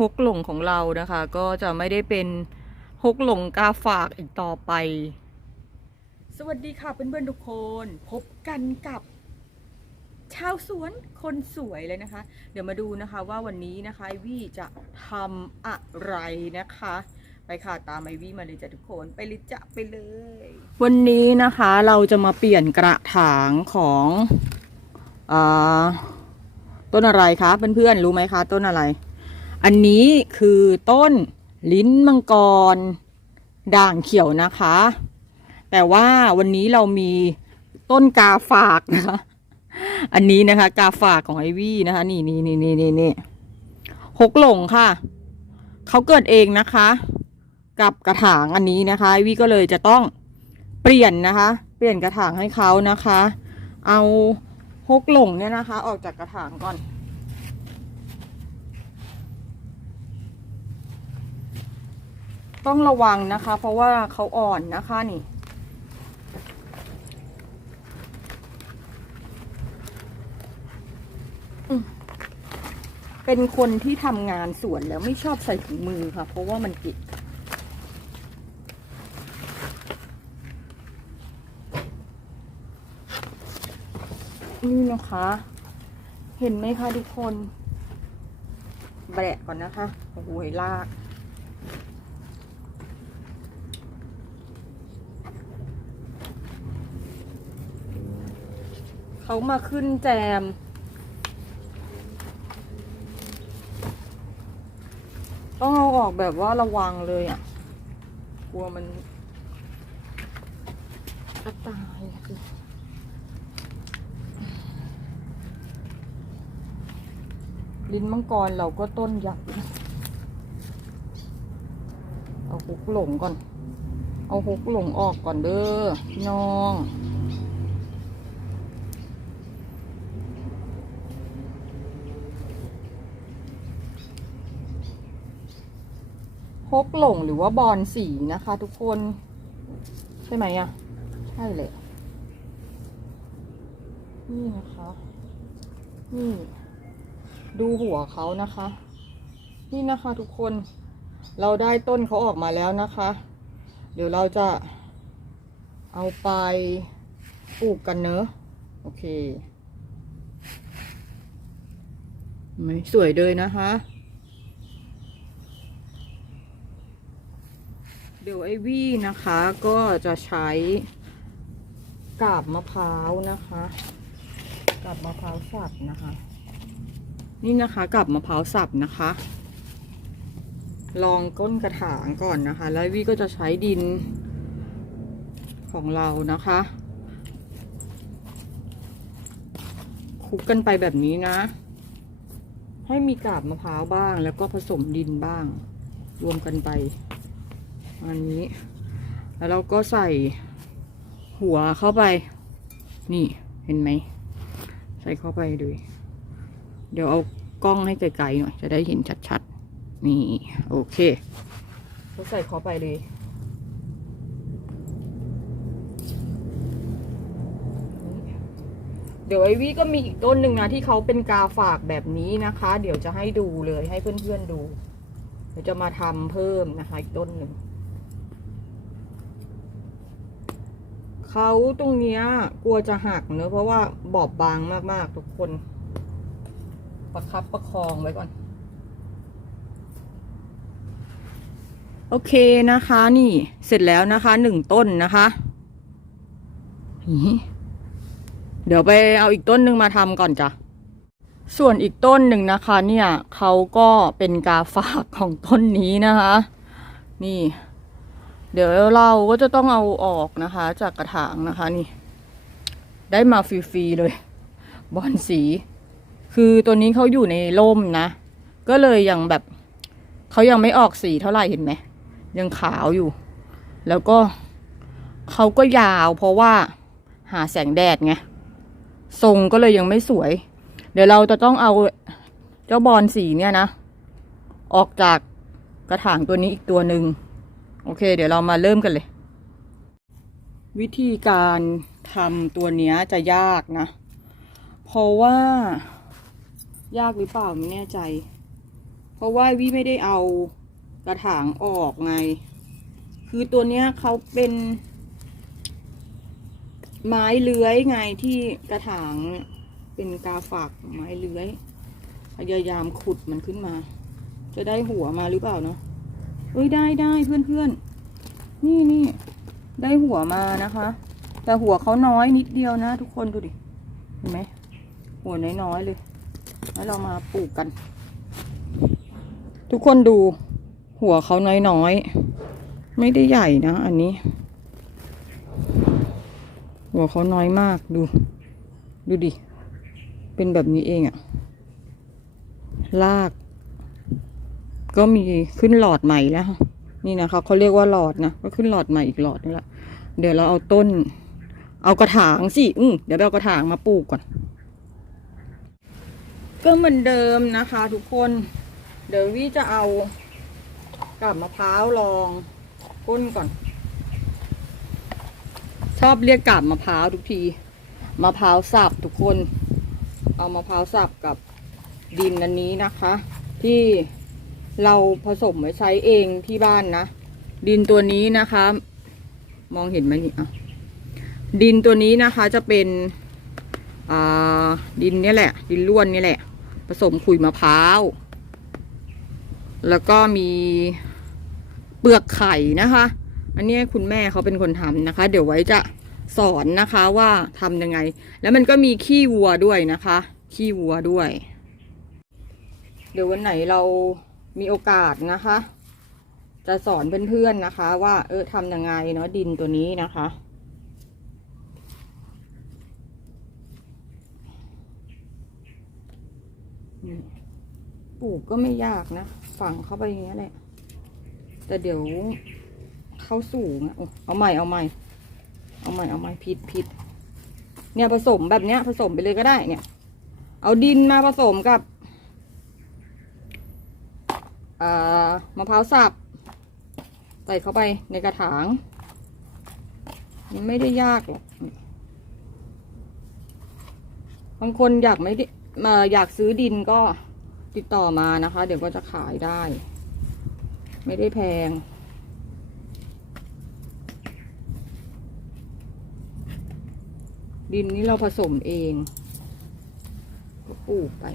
ฮกหลงของเรานะคะ ก็จะไม่ได้เป็นฮกหลงกาฝากอีกต่อไป สวัสดีค่ะเพื่อนๆทุกคน พบกันกับชาวสวนคนสวยเลยนะคะ เดี๋ยวมาดูนะคะว่าวันนี้นะคะวี่จะทำอะไรนะคะ ไปค่ะตามไอวี่มาเลยจ้ะทุกคนไปเลยจ้ะไปเลย วันนี้นะคะเราจะมาเปลี่ยนกระถางของอต้นอะไรคะเพื่อนๆรู้ไหมคะ ต้นอะไร อันนี้คือต้นลิ้นมังกร ด่างเขียวนะคะ แต่ว่าวันนี้เรามีต้นกาฝากนะคะ อันนี้นะคะ กาฝากของไอวี่นะคะ นี่นี่นี่นี่นี่นี่หกหลงค่ะ เขาเกิดเองนะคะ กับกระถางอันนี้นะคะไอวี่ก็เลยจะต้องเปลี่ยนนะคะ เปลี่ยนกระถางให้เขานะคะ เอาหกหลงเนี่ยนะคะ ออกจากกระถางก่อน ต้องระวังนะคะ เพราะว่าเขาอ่อนนะคะนี่ เป็นคนที่ทำงานสวนแล้วไม่ชอบใส่ถุงมือค่ะ เพราะว่ามันกิดนี่นะคะ เห็นไหมคะทุกคน แบะก่อนนะคะ โอ้โหลาก เขามาขึ้นแจม ต้องเอาออกแบบว่าระวังเลยอะ กลัวมันจะตายอะสิลิ้นมังกรเราก็ต้นยักษ์เอาฮุกหลงก่อน เอาฮุกหลงออกก่อนเด้อน้อง กหลงหรือว่าบอลสีนะคะ ทุกคน ใช่ไหมอะใช่เลย นี่นะคะ นี่ ดูหัวเขานะคะ นี่นะคะทุกคน เราได้ต้นเขาออกมาแล้วนะคะ เดี๋ยวเราจะเอาไปปลูกกันเนอะ โอเคไหมสวยเลยนะคะ เดี๋ยวไอวี่นะคะก็จะใช้กาบมะพร้าวนะคะกาบมะพร้าวสับนะคะ นี่นะคะกาบมะพร้าวสับนะคะ ลองก้นกระถางก่อนนะคะ แล้ววี่ก็จะใช้ดินของเรานะคะคลุกกันไปแบบนี้นะ ให้มีกาบมะพร้าวบ้างแล้วก็ผสมดินบ้าง รวมกันไป อันนี้ แล้วเราก็ใส่หัวเข้าไป นี่เห็นไหม ใส่เข้าไปดูเดี๋ยวเอากล้องให้ไกลๆหน่อย จะได้เห็นชัดๆ นี่ โอเคก็ใส่เข้าไปเลยเดี๋ยวไอวี่ก็มีอีกต้นหนึ่งนะที่เขาเป็นกาฝากแบบนี้นะคะ เดี๋ยวจะให้ดูเลยให้เพื่อนๆดู เดี๋ยวจะมาทำเพิ่มนะคะอีกต้นหนึ่ง เขาตรงเนี้ยกลัวจะหักเนอะเพราะว่าบอบบางมากๆทุกคน ประคับประคองไว้ก่อน โอเคนะคะนี่เสร็จแล้วนะคะหนึ่งต้นนะคะนี่เดี๋ยวไปเอาอีกต้นหนึ่งมาทำก่อนจ้ะส่วนอีกต้นหนึ่งนะคะ เนี่ยเขาก็เป็นกาฝากของต้นนี้นะคะ นี่ เดี๋ยวเราก็จะต้องเอาออกนะคะ จากกระถางนะคะนี่ ได้มาฟรีๆเลย บอลสี คือตัวนี้เขาอยู่ในร่มนะ ก็เลยยังแบบเขายังไม่ออกสีเท่าไหร่เห็นไหมยังขาวอยู่ แล้วก็เขาก็ยาวเพราะว่าหาแสงแดดไงทรงก็เลยยังไม่สวย เดี๋ยวเราจะต้องเอาเจ้าบอลสีเนี่ยนะ ออกจากกระถางตัวนี้อีกตัวหนึ่ง โอเค เดี๋ยวเรามาเริ่มกันเลย วิธีการทำตัวเนี้ยจะยากนะ เพราะว่า ยากหรือเปล่าไม่แน่ใจ เพราะว่าวิไม่ได้เอากระถางออกไง คือตัวเนี้ยเขาเป็น ไม้เลื้อยไงที่กระถางเป็นกาฝากไม้เลื้อย พยายามขุดมันขึ้นมา จะได้หัวมาหรือเปล่าเนาะ เอ้ยได้ได้เพื่อนเพื่อนนี่นี่ได้หัวมานะคะ แต่หัวเขาน้อยนิดเดียวนะ ทุกคนดูดิเห็นไหมหัวน้อยๆเลยแล้วเรามาปลูกกัน ทุกคนดูหัวเขาน้อยๆไม่ได้ใหญ่นะ อันนี้ หัวเขาน้อยมากดู ดูดิ เป็นแบบนี้เองอะลาก ก็มีขึ้นหลอดใหม่แล้ว นี่นะคะเขาเรียกว่าหลอดนะก็ขึ้นหลอดใหม่อีกหลอดนึงละเดี๋ยวเราเอาต้น เอากระถางสิอืมเดี๋ยวเอากระถางมาปลูกก่อน ก็เหมือนเดิมนะคะ ทุกคน เดี๋ยววิจะเอากับมะพร้าวลองก้นก่อน ชอบเรียกกาบมะพร้าวทุกทีมะพร้าวสับทุกคน เอามะพร้าวสับกับดินอันนี้นะคะ ที่ เราผสมไว้ใช้เองที่บ้านนะ ดินตัวนี้นะคะ มองเห็นไหมนี่อะดินตัวนี้นะคะจะเป็นดินนี่แหละ ดินล้วนนี่แหละ ผสมขุยมะพร้าว แล้วก็มีเปลือกไข่นะคะ อันนี้คุณแม่เขาเป็นคนทำนะคะ เดี๋ยวไว้จะสอนนะคะว่าทำยังไง แล้วมันก็มีขี้วัวด้วยนะคะ ขี้วัวด้วย เดี๋ยววันไหนเรา มีโอกาสนะคะ จะสอนเพื่อนๆนะคะ ว่าเออทำยังไงเนาะดินตัวนี้นะคะปลูกก็ไม่ยากนะ ฝังเข้าไปอย่างเงี้ยแหละ แต่เดี๋ยวเข้าสูงอะโอ้เอาใหม่เอาใหม่ เอาใหม่เอาใหม่ผิดผิดเนี่ยผสมแบบเนี้ยผสมไปเลยก็ได้เนี่ย เอาดินมาผสมกับ มะพร้าวสับใส่เข้าไปในกระถางมันไม่ได้ยากหรอกบางคนอยากไม่ได้มาอยากซื้อดินก็ติดต่อมานะคะ เดี๋ยวก็จะขายได้ ไม่ได้แพง ดินนี้เราผสมเองก็ปลูกไป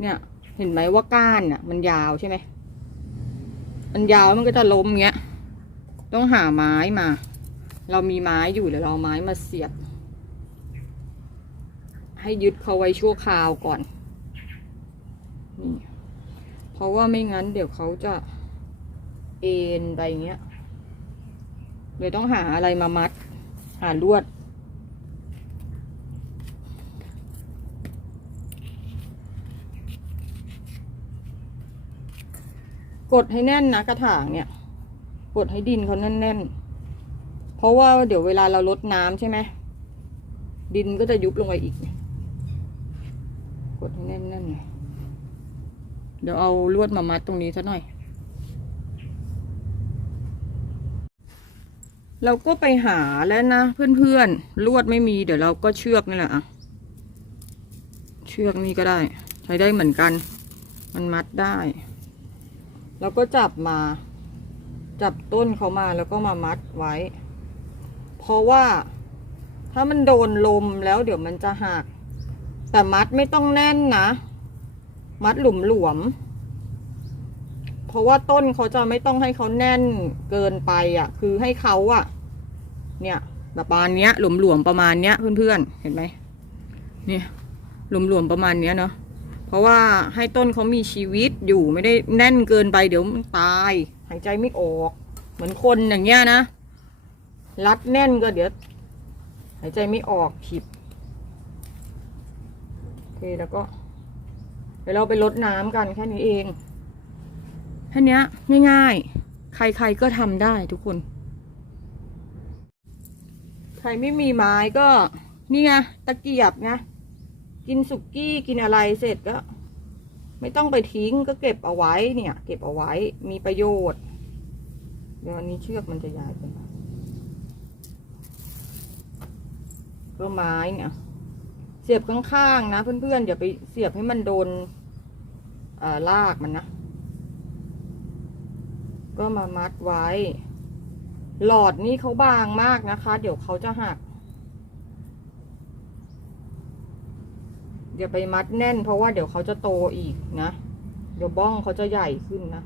เนี่ย เห็นไหมว่าก้านอะ มันยาวใช่ไหมมันยาวมันก็จะล้มเงี้ย ต้องหาไม้มา เรามีไม้อยู่เดี๋ยวเราไม้มาเสียบ ให้ยึดเขาไว้ชั่วคราวก่อนนี่เพราะว่าไม่งั้นเดี๋ยวเขาจะเอ็นไปเงี้ยเลยต้องหาอะไรมามัด หาลวด กดให้แน่นนะกระถางเนี่ย กดให้ดินเขาแน่นๆ เพราะว่าเดี๋ยวเวลาเราลดน้ำใช่ไหมดินก็จะยุบลงไปอีก กดให้แน่นๆหน่อยเดี๋ยวเอาลวดมามัดตรงนี้ซะหน่อย เราก็ไปหาแล้วนะเพื่อนๆ ลวดไม่มีเดี๋ยวเราก็เชือกนี่แหละอะเชือกนี่ก็ได้ ใช้ได้เหมือนกัน มันมัดได้ แล้วก็จับมา จับต้นเขามาแล้วก็มามัดไว้ เพราะว่าถ้ามันโดนลมแล้วเดี๋ยวมันจะหัก แต่มัดไม่ต้องแน่นนะ มัดหลุมหลวมๆเพราะว่าต้นเขาจะไม่ต้องให้เขาแน่นเกินไปอะ คือให้เขาอะ เนี่ยแบบประมาณเนี้ยหลวมๆประมาณเนี้ยเพื่อนๆเห็นไหมเนี่ยหลวมๆประมาณเนี้ยเนาะ เพราะว่าให้ต้นเขามีชีวิตอยู่ไม่ได้แน่นเกินไปเดี๋ยวมันตาย หายใจไม่ออก เหมือนคนอย่างเงี้ยนะ รัดแน่นก็เดี๋ยว หายใจไม่ออกผิดโอเคแล้วก็ เดี๋ยวเราไปลดน้ำกันแค่นี้เองแค่นี้ยง่ายๆ ใครๆก็ทำได้ทุกคน ใครไม่มีไม้ก็นี่ไงตะเกียบไง กินสุกี้กินอะไรเสร็จก็ ไม่ต้องไปทิ้งก็เก็บเอาไว้เนี่ย เก็บเอาไว้มีประโยชน์ เดี๋ยวอันนี้เชือกมันจะยาวไปน่อยก็ไม้เนี่ย เสียบข้างๆนะ เพื่อนๆอย่าไปเสียบให้มันโดนอ่อลากมันนะ ก็มามัดไว้ หลอดนี่เขาบางมากนะคะ เดี๋ยวเขาจะหัก อย่าไปมัดแน่น เพราะว่าเดี๋ยวเขาจะโตอีกนะ เดี๋ยวบ้องเขาจะใหญ่ขึ้นนะ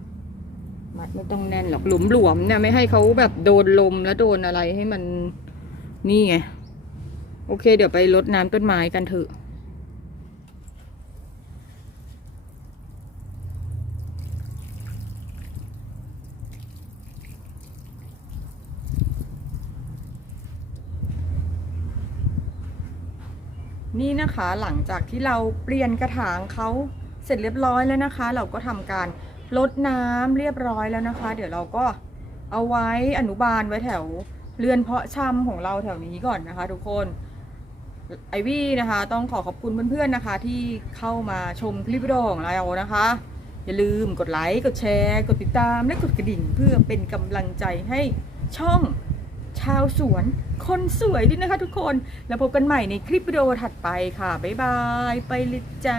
มัดไม่ต้องแน่นหรอกหลุมหลวมเนี่ยไม่ให้เขาแบบโดนลมแล้วโดนอะไรให้มันนี่ไง โอเค เดี๋ยวไปรดน้ำต้นไม้กันเถอะ นี่นะคะหลังจากที่เราเปลี่ยนกระถางเขาเสร็จเรียบร้อยแล้วนะคะ เราก็ทำการลดน้ำเรียบร้อยแล้วนะคะ เดี๋ยวเราก็เอาไว้อนุบาลไว้แถวเรือนเพาะชำของเราแถวนี้ก่อนนะคะ ทุกคนไอวี่นะคะ ต้องขอขอบคุณเพื่อนๆนะคะ ที่เข้ามาชมคลิปวิดีโอของเรานะคะ อย่าลืมกดไลค์กดแชร์ กดติดตามและกดกระดิ่งเพื่อเป็นกำลังใจให้ช่อง ชาวสวน คนสวยด้วยนะคะทุกคน แล้วพบกันใหม่ในคลิปวิดีโอถัดไปค่ะ บ๊ายบาย ไปเลยจ้า